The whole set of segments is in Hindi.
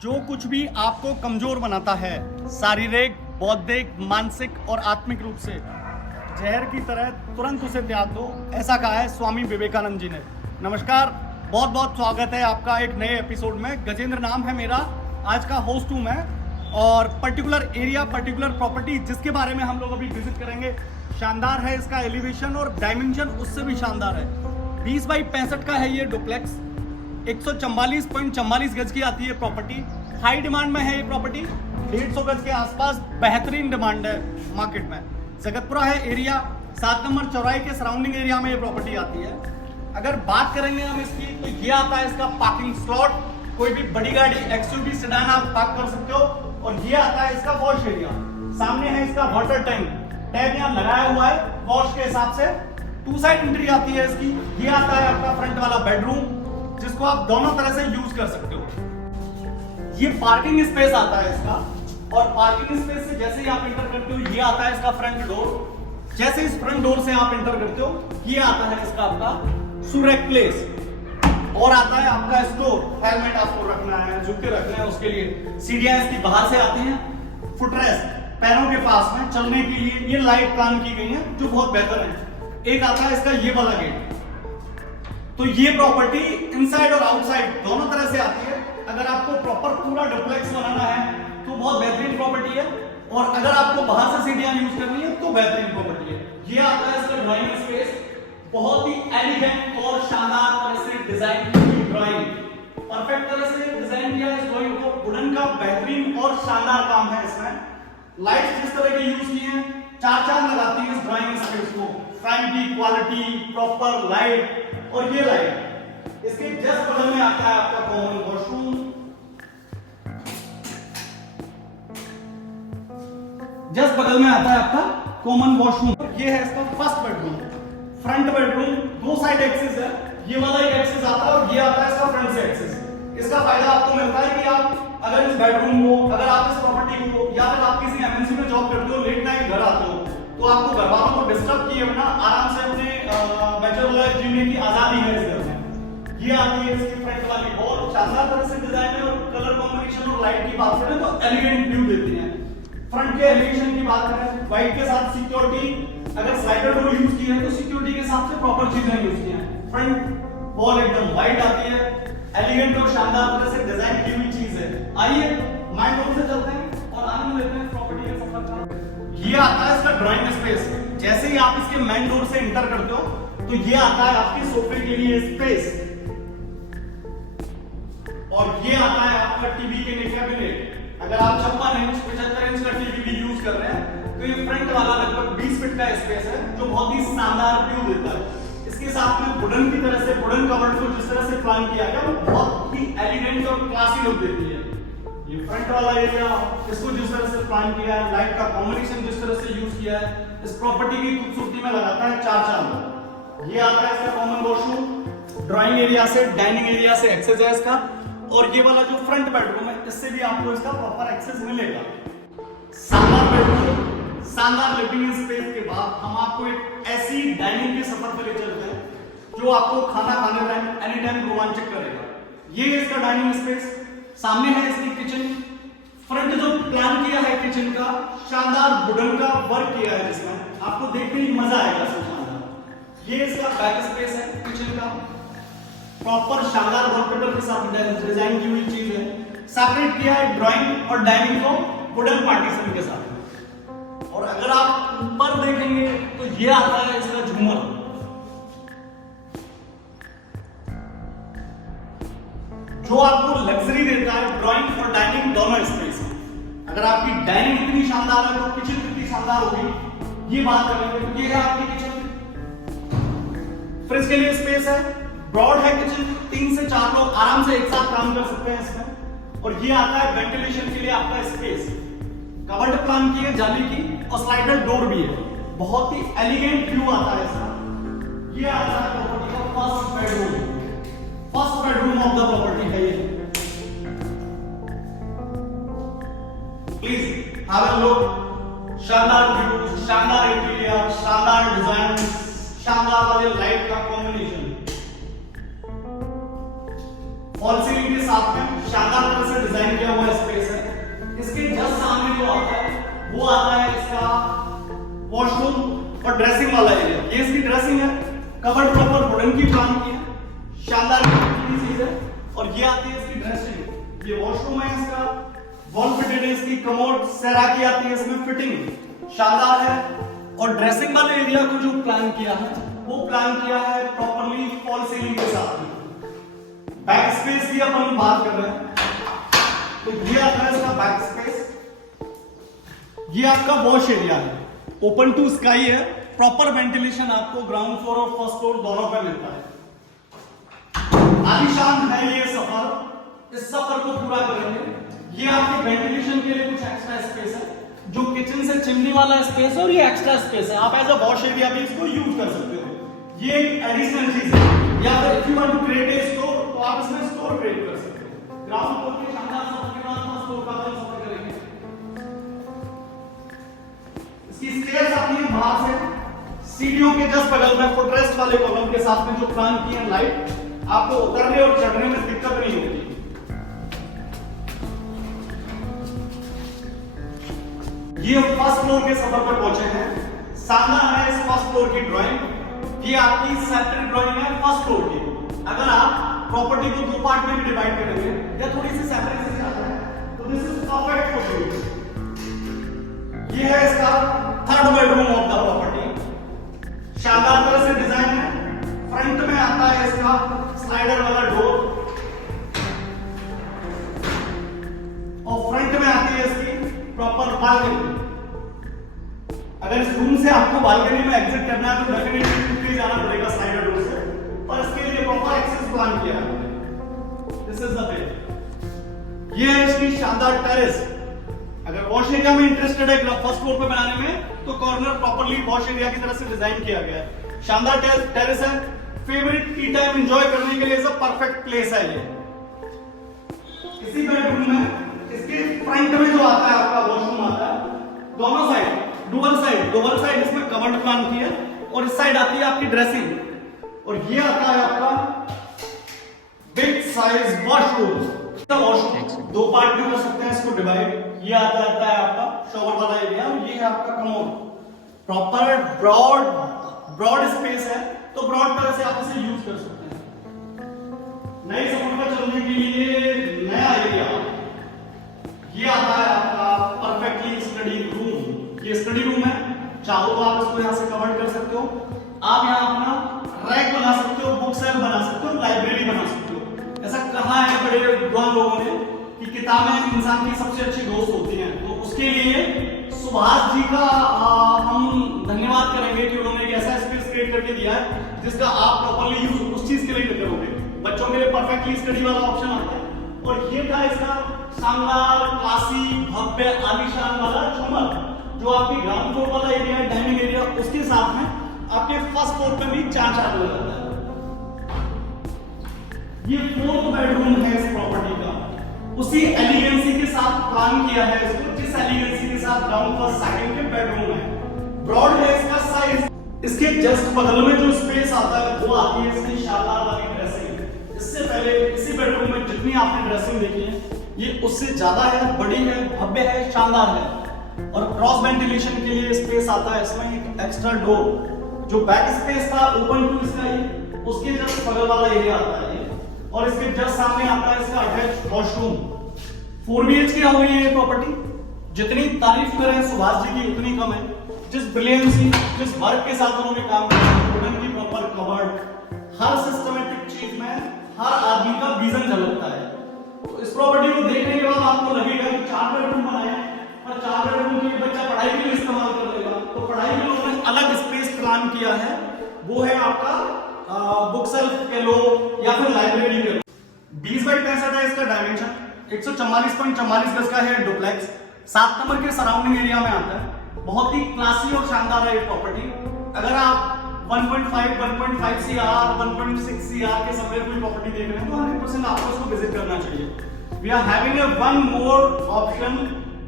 जो कुछ भी आपको कमजोर बनाता है शारीरिक, बौद्धिक, मानसिक और आत्मिक रूप से, जहर की तरह तुरंत उसे त्याग दो, ऐसा कहा है स्वामी विवेकानंद जी ने। नमस्कार, बहुत बहुत स्वागत है आपका एक नए एपिसोड में। गजेंद्र नाम है मेरा, आज का होस्ट हूँ मैं। और पर्टिकुलर एरिया, पर्टिकुलर प्रॉपर्टी जिसके बारे में हम लोग अभी विजिट करेंगे, शानदार है। इसका एलिवेशन और डायमेंशन उससे भी शानदार है। 20 बाई 65 का है ये डुप्लेक्स। 144.44 गज की आती है प्रॉपर्टी। हाई डिमांड में है ये प्रॉपर्टी, 150 गज के आसपास बेहतरीन डिमांड है मार्केट में। जगतपुरा है एरिया, 7 नंबर चौराहे के सराउंडिंग एरिया में ये प्रॉपर्टी आती है। अगर बात करेंगे हम इसकी, तो ये आता है इसका पार्किंग स्लॉट। कोई भी बड़ी गाड़ी, एक्सयूवी, सेडान आप पार्क कर सकते हो। और ये आता है इसका वॉश एरिया। सामने है इसका वाटर टैंक यहाँ लगाया हुआ है वॉश के हिसाब से। 2 साइड एंट्री आती है इसकी। ये आता है आपका फ्रंट वाला बेडरूम, जिसको आप दोनों तरह से यूज कर सकते हो। ये पार्किंग स्पेस आता है इसका। और पार्किंग स्पेस से जैसे ही आप एंटर करते हो, ये आता है इसका फ्रंट डोर। जैसे इस फ्रंट डोर से आप एंटर करते हो, ये आता है इसका आपका सुरेख प्लेस। और आता है आपका स्टोर, हेलमेट आपको रखना है, जूते रखने हैं, उसके लिए सीढ़ियां इसकी बाहर से आती हैं। फुटरेस्ट पैरों के पास में चलने के लिए ये लाइट प्लान की गई है, जो बहुत बेहतर है। एक आता है इसका ये वाला गेट। तो ये प्रॉपर्टी इनसाइड और आउटसाइड दोनों तरह से आती है। अगर आपको प्रॉपर पूरा डुप्लेक्स बनाना है तो बहुत बेहतरीन प्रॉपर्टी है, और अगर आपको बाहर से सीढ़ियां यूज करनी है तो बेहतरीन प्रॉपर्टी है। ये आता है इसका ड्राइंग स्पेस, बहुत ही एलिगेंट और शानदार तरह से डिजाइन की ड्राइंग, परफेक्ट तरह से डिजाइन किया इस ड्राइंग को। वुडन का बेहतरीन और शानदार काम है इसमें। लाइट्स जिस तरह के यूज किए हैं, 4 लगाती है इस ड्राइंग स्पेस को। फ्रेम की क्वालिटी, प्रॉपर लाइट। और ये लाइट इसके जस्ट बगल में आता है आपका कॉमन वॉशरूम। जस्ट बगल में आता है आपका कॉमन वॉशरूम। ये है इसका first bedroom. Front bedroom 2 side access है। ये वाला एक एक्सेस आता है और ये आता है इसका फ्रंट से एक्सेस। इसका फायदा आपको मिलता है कि आप अगर इस बेडरूम को, अगर आप इस प्रॉपर्टी को, या फिर आप किसी एमएनसी में जॉब करते हो, लेट नाइट घर आते हो, तो आपको घर वालों को डिस्टर्ब किए बिना आराम से अपने बैचलर लाइफ जीने की आजादी है इस घर में। ये आती है इसकी फ्रंट वाली वॉल, शानदार तरह से डिजाइन है। और कलर कॉम्बिनेशन और लाइट की बात करें तो एलिगेंट व्यू देती है। फ्रंट के एलिवेशन की बात करें, व्हाइट के साथ सिक्योरिटी, अगर स्लाइडर डोर यूज की है तो सिक्योरिटी के हिसाब से प्रॉपर चीजें यूज की हैं। फ्रंट वॉल एकदम व्हाइट आती है, एलिगेंट और शानदार तरह से डिजाइन की हुई चीज है। आइए माइंड डोर से चलते हैं और आनंद लेते हैं प्रॉपर्टी के सफर का। ये आता है इसका ड्राइंग स्पेस। जैसे ही आप इसके मेन डोर से एंटर करते हो, तो ये आता है आपके सोफे के लिए स्पेस। और ये आता है आपका टीवी के लिए कैबिनेट। अगर आप 56 इंच 75 इंच का टीवी भी यूज कर रहे हैं, तो ये फ्रंट वाला लगभग 20 फीट का स्पेस है, जो बहुत ही शानदार व्यू देता है। इसके साथ में वुडन की तरह से, वुडन कवर्ड को जिस तरह से प्लान किया गया, वो बहुत ही एलिगेंट और क्लासी लुक देती है। ये फ्रंट वाला एरिया, इसको जिस तरह से प्लान किया है, लाइट का कॉम्बिनेशन जिस तरह से यूज किया है, इस प्रॉपर्टी की खूबसूरती में लगाता है 4 चांद। ये आता है इसका कॉमन वॉशरूम। ड्राइंग एरिया से, डाइनिंग एरिया से एक्सेस है इसका। और ये वाला जो फ्रंट बेडरूम है, इससे भी आपको इसका प्रॉपर एक्सेस मिलेगा। शानदार बेडरूम, शानदार लिविंग स्पेस के बाद हम आपको एक ऐसी डाइनिंग के सफर पर ले चलते हैं जो आपको खाना खाने टाइम एनी टाइम रोमांचक करेगा। ये इसका डाइनिंग स्पेस, सामने है इसकी किचन। फ्रंट जो प्लान किया है किचन का, शानदार वुडन का वर्क किया है, जिसमें आपको देखने ही मजा आएगा सब शानदार। ये इसका बैक स्पेस है किचन का, प्रॉपर शानदार वॉलपेपर के साथ डिजाइन की हुई चीज है। सेपरेट किया है ड्राइंग और डाइनिंग को वुडन पार्टीशन के साथ। और अगर आप ऊपर देखेंगे तो ये आता है इसका झूमर, जो आपको लग्जरी देता है ड्राइंग और डाइनिंग दोनों स्पेस। अगर आपकी डाइनिंग इतनी शानदार है तो किचन कितनी शानदार होगी, ये बात करेंगे। तो ये है आपकी किचन। फ्रिज के लिए स्पेस है, ब्रॉड है किचन। 3 से 4 लोग आराम से एक साथ काम कर सकते हैं इसमें। और ये आता है वेंटिलेशन के लिए आपका स्पेस। कवर्ड प्लान की है जाली की, और स्लाइडर डोर भी है। बहुत ही एलिगेंट व्यू आता है इसका। ये आता है प्रॉपर्टी का first bedroom. First bedroom of the property है ये। Please have a look. शानदार व्यू, शानदार इंटीरियर, शानदार डिजाइन, शानदार वाले लाइट का कॉम्बिनेशन। फॉल सीलिंग के साथ में शानदार तरह से डिजाइन किया हुआ ड्रेसिंग वाला एरिया, ये इसकी ड्रेसिंग है, कवर्ड प्रॉपर वुडन की प्लान की है, शानदार चीज है। और ये आती है इसकी ड्रेसिंग, ये वॉशरूम है इसका, वॉल फिटेड है इसकी, कमोड सेरा की आती है इसमें, फिटिंग शानदार है। और ड्रेसिंग वाले एरिया को जो प्लान किया है वो प्लान किया है प्रॉपर्ली फॉल सीलिंग के साथ में। बैक स्पेस की अपन बात कर रहे हैं तो ये आता है इसका बैक स्पेस, ये आपका वॉश एरिया है, ओपन टू स्काई है, प्रॉपर वेंटिलेशन आपको ग्राउंड फ्लोर और फर्स्ट फ्लोर दोनों पे मिलता है। आलीशान है ये सफर, इस सफर को पूरा करेंगे। ये आपके वेंटिलेशन के लिए कुछ एक्स्ट्रा स्पेस है, जो किचन से चिमनी वाला स्पेस है और ये एक्स्ट्रा स्पेस है, आप एज अ वॉश एरिया भी इसको यूज कर सकते हो। ये एक एडिशनल चीज है, या फिर if you want to create a store तो आप इसमें स्टोर क्रिएट कर सकते हो। ग्राउंड फ्लोर के शानदार सफर के बाद हम स्टोर का भी सफर करेंगे। इसकी स्टेयर्स आती है बाहर से, सीढ़ियों के जस्ट बगल में फुटरेस्ट वाले कॉलम के साथ में जो प्लान की है लाइट, आपको उतरने और चढ़ने में दिक्कत नहीं होगी। ये फर्स्ट फ्लोर के सफर पर पहुंचे हैं, सामने है इस फर्स्ट फ्लोर की ड्राइंग, ये आपकी सेपरेट ड्राइंग है फर्स्ट फ्लोर की। अगर आप प्रॉपर्टी को दो पार्ट में भी डिवाइड करेंगे या थोड़ी सी सेपरेट से चाहते हैं तो this is perfect for you. ये है इसका third bedroom of the property, शानदार तरह से डिजाइन है। फ्रंट में आता है इसका स्लाइडर वाला डोर और फ्रंट में आती है इसकी प्रॉपर बालकनी। अगर इस रूम से आपको बालकनी में एग्जिट करना है तो डेफिनेटली ऊपर जाना पड़ेगा स्लाइडर डोर से, पर इसके लिए प्रॉपर एक्सेस प्लान किया है। This is the bed. ये है इसकी शानदार टेरेस। अगर वॉश एरिया में इंटरेस्टेड है फर्स्ट फ्लोर पे बनाने में तो कॉर्नर प्रॉपर्ली वॉश एरिया की तरह से डिजाइन किया गया है। शानदार टेरेस है, फेवरेट टी टाइम एंजॉय करने के लिए इज अ परफेक्ट प्लेस है ये। इसी बेडरूम में इसके फ्रंट में जो आता है आपका वॉशरूम आता है, दोनों साइड डुअल साइड इसमें कवर्ड प्लान की है और इस साइड आती है आपकी ड्रेसिंग और ये आता है आपका बिग साइज वॉशरूम। दो पार्ट भी कर सकते हैं इसको डिवाइड। ये आता है आपका शॉवर वाला एरिया और ये है आपका कमोड। प्रॉपर ब्रॉड स्पेस है तो ब्रॉड तरह से आप इसे यूज कर सकते हैं। नए सफर पर चलने के लिए नया एरिया ये आता है आपका परफेक्टली स्टडी रूम। ये स्टडी रूम है, चाहो तो आप इसको यहां से कवर कर सकते हो। आप यहां अपना रैक बना सकते हो, बुक शेल्फ बना सकते हो, लाइब्रेरी बना सकते हो। ऐसा कहा है बड़े विद्वान लोगों ने कि किताबें इंसान की सबसे अच्छी दोस्त होती हैं, तो उसके लिए सुभाष जी का हम धन्यवाद करेंगे कि उन्होंने एक ऐसा स्पेस क्रिएट करके दिया है जिसका आप प्रॉपर्ली यूज उस चीज के लिए करोगे। बच्चों के लिए परफेक्टली स्टडी वाला ऑप्शन आता है। और ये था इसका शानदार क्लासी भव्य आलीशान वाला झूमर, जो आपकी ग्राउंड फ्लोर वाला एरिया है, डाइनिंग एरिया, उसके साथ में आपके फर्स्ट फ्लोर पे भी चार लग जाता है। ये फोर्थ बेडरूम है इस प्रॉपर्टी का, उसी एलिगेंसी के साथ प्लान किया है इसको जिस एलिगेंसी के साथ ग्राउंड फर्स्ट सेकंड के बेडरूम है। ब्रॉड है इसका साइज, इसके जस्ट बगल में जो स्पेस आता है वो आती है इसकी शानदार वाली ड्रेसिंग। इससे पहले इसी बेडरूम में जितनी आपने ड्रेसिंग देखी है ये उससे ज्यादा है, बड़ी है, भव्य है, शानदार है। और क्रॉस वेंटिलेशन के लिए स्पेस आता है इसमें एक एक्स्ट्रा डोर, जो बैक स्पेस था ओपन टू स्काई, उसके जस्ट बगल वाला एरिया आता है ये। और इसके जस्ट सामने आता है इसका अटैच्ड वॉशरूम। 4 BHK हो गई है ये प्रॉपर्टी। जितनी तारीफ करें सुभाष जी की उतनी कम है। जिस ब्रिलियंसी, जिस वर्क के साथ उन्होंने काम किया, वुडन की प्रॉपर कवर्ड, हर सिस्टमैटिक चीज में हर आदमी का विजन झलकता है। तो इस प्रॉपर्टी को देखने के बाद आपको लगेगा कि 4 बेडरूम बनाए और 4 बेडरूम के बच्चा पढ़ाई के लिए इस्तेमाल कर लेगा, तो पढ़ाई के लिए उन्होंने अलग स्पेस प्लान किया है, वो है आपका बुक शेल्फ के लो या फिर लाइब्रेरी के लो। 20x65 है इसका डायमेंशन, 144.44 गज का है डुप्लेक्स, 7 नंबर के सराउंडिंग एरिया में आता है। बहुत ही क्लासी और शानदार है ये प्रॉपर्टी। अगर आप 1.5, 1.5 CR, 1.6 CR के समवेयर कोई प्रॉपर्टी देख रहे हैं तो 100% आपको इसको विजिट करना चाहिए। We are having a one more option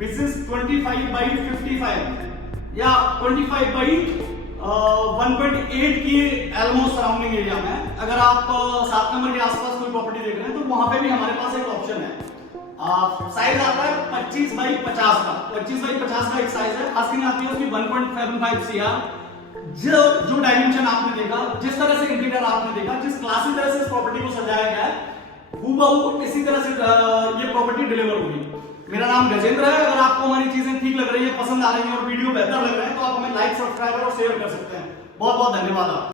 which is 25/55 या 25/1.8 की ऑलमोस्ट सराउंडिंग एरिया में। अगर आप 7 नंबर के आसपास कोई प्रॉपर्टी देख रहे हैं तो वहां पे भी हमारे पास एक ऑप्शन है। साइज आता है 25/50 का, 25/50 का एक साइज है। आस्किंग आती है उसकी 1.75 CR, जो डायमेंशन आपने देखा, जिस तरह से इंटीरियर आपने देखा, जिस क्लासी तरह से इस प्रॉपर्टी को सजाया गया है, हूबहू इसी तरह से ये प्रॉपर्टी डिलीवर होगी। मेरा नाम गजेंद्र है। अगर आपको हमारी चीजें ठीक लग रही है, पसंद आ रही है और वीडियो बेहतर लग रहा है तो आप हमें लाइक, सब्सक्राइब और शेयर कर सकते हैं। बहुत बहुत धन्यवाद आप।